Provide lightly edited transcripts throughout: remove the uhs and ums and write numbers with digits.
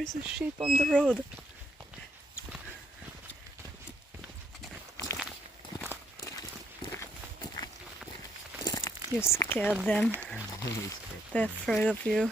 there is a sheep on the road. You scared them. They're afraid of you.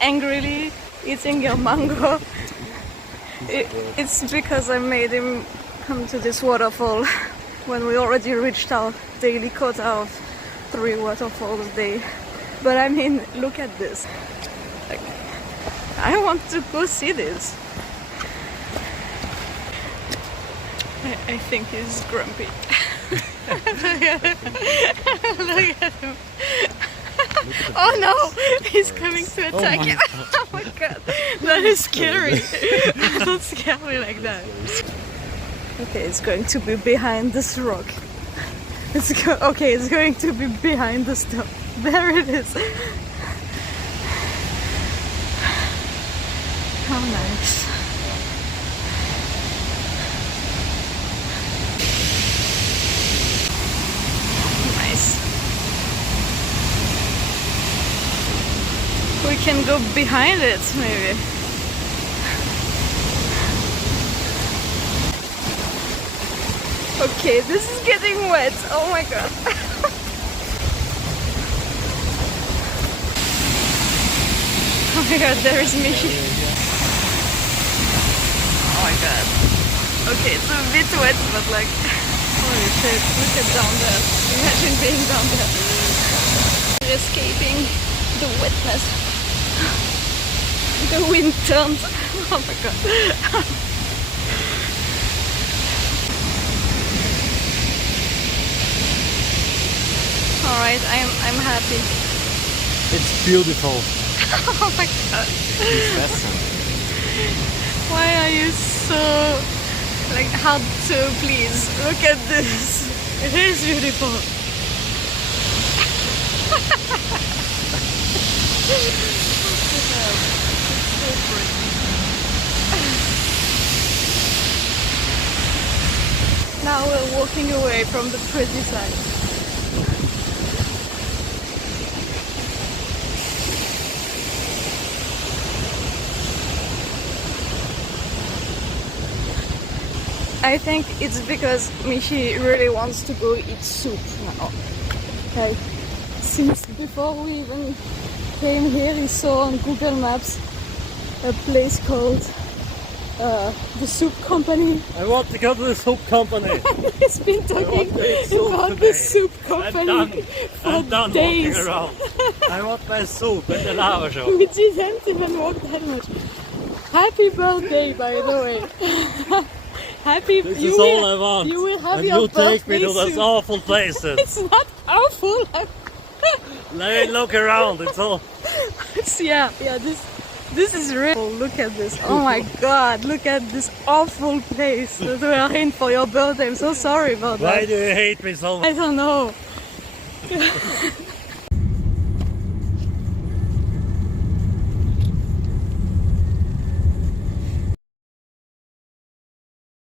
Angrily eating your mango. It's because I made him come to this waterfall when we already reached our daily quota of 3 waterfalls a day. But I mean, look at this. Like, I want to go see this. I think he's grumpy. Look at him. Oh no! He's coming to attack you! Oh my god! That is scary! Don't scare me like that. Okay, it's going to be behind this rock. Okay, it's going to be behind the stone. There it is! How nice! We can go behind it, maybe. Okay, this is getting wet. Oh my god. Oh my god, there is me. Oh my god. Okay, it's a bit wet, but like, holy shit, look at down there. Imagine being down there. We're escaping the wetness. The wind turned. Oh my god. Alright, I'm happy. It's beautiful. Oh my god. Why are you so like hard to please? Look at this. It is beautiful. Now we're walking away from the pretty side. I think it's because Michi really wants to go eat soup now. Like, since before we even came here, he saw on Google Maps a place called the Soup Company. I want to go to the Soup Company. He's been talking about the Soup Company for days. Walking around. I want my soup in the lava shop. We didn't even walk that much. Happy birthday, by the way. Happy. This is all I want. You will have and your you take me to birthday those soup. awful places. It's not awful. Let me look around. It's all. Yeah. This is real. Look at this. Oh my god, look at this awful place that we are in for your birthday. I'm so sorry about that. Why do you hate me so much? I don't know.